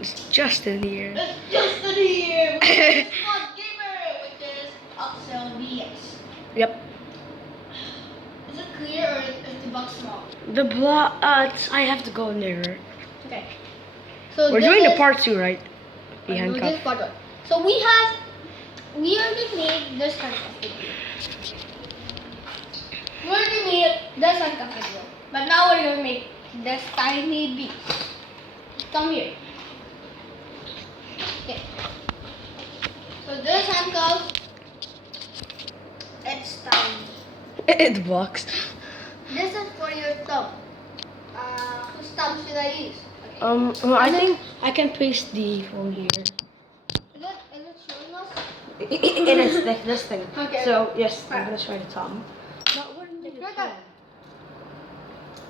It's just in here. It's just in here. With Mod Gamer, which is Oxel BS. Yep. Is it clear or is the box small? The block. I have to go nearer. Okay. So We're this doing the is- part 2, right? The No, handcuff. this is part 1. So we already made this handcuff video. We already made this handcuff video. But now we're going to make this tiny bee. Come here. Okay. So this handcuff, it's tiny. It blocks. This is for your thumb. Whose thumb should I use? Okay. Well, I think I can paste the phone here. Is it showing us? It is this thing. Okay. So yes, I'm gonna try the thumb. But what is it?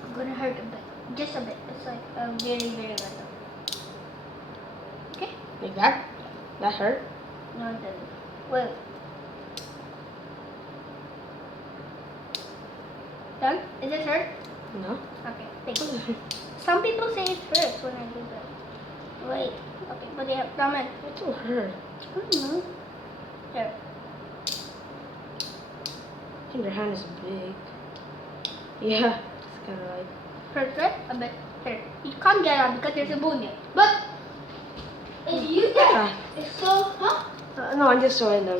I'm gonna hurt a bit. Just a bit. It's like very, very little. Okay? Like that? That hurt? No, it doesn't. Wait. Done? Is it hurt? No. Okay, thank you. Some people say it hurts when I do that. Wait. Okay, but yeah, come in. It will hurt. I don't know. Here. I think your hand is big. Yeah, it's kind of like. Hurts, right? A bit. Here. You can't get out because there's a bone here. But if you get it's so, huh? No, I'm just showing them.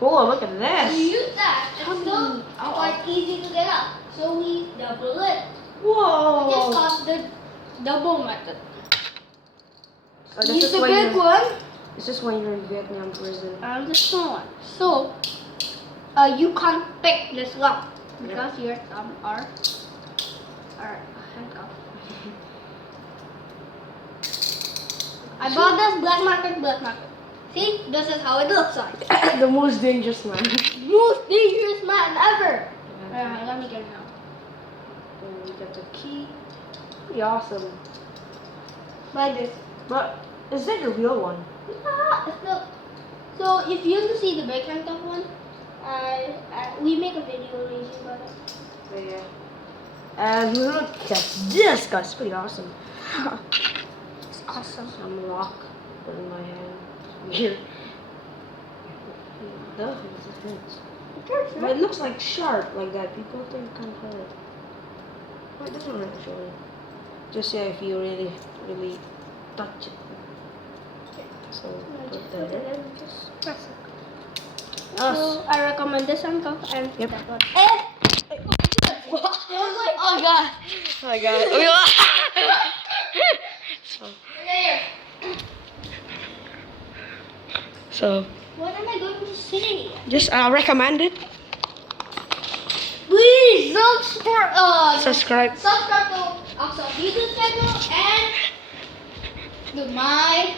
Oh, look at If this. you use that, it's still quite easy to get out. So we double it. Whoa. We just got the double method. Oh, this Use is the when big you're- one This is when you're in Vietnam prison. and the small one. So you can't pick this lock because your thumb are handcuffed. I bought this black market. See, this is how it looks like. The most dangerous man. Most dangerous man ever. Alright, let me get it now. And we got the key. Pretty awesome. Like this. But is that the real one? Yeah, it's not. So if you want to see the big handcuff one, we make a video releasing about it. So yeah. And look at this, guys. It's pretty awesome. It's awesome. Some rock in my hand. Weird. Duh, it hurts. It hurts, But right? it looks like sharp like that. People think it kind of hurt. But it doesn't hurt actually. Just yeah, if you really touch it. So put that there. Just press it. Us. So I recommend this handcuff and Yep. that one. Oh god. Oh my god. So, Okay, so what am I going to say? just recommend it. Please Subscribe. subscribe to Oxel YouTube channel and to my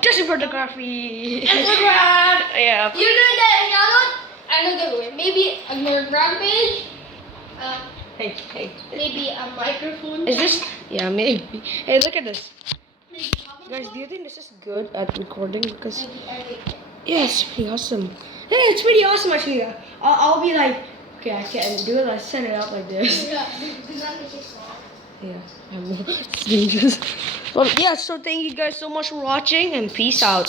Just photography. Instagram. Yeah. You do that I don't give away. Maybe a Instagram page. Hey. Maybe a microphone. Is this? Yeah, maybe. Hey, look at this. Guys, do you think this is good at recording? Because Maybe everything. yeah, it's pretty awesome. Hey, it's pretty awesome actually. I'll be like, okay, I can't do it. I set it up like this. Yeah, do not make it small. Yeah, it's dangerous. Well, yeah. So thank you guys so much for watching, and peace out.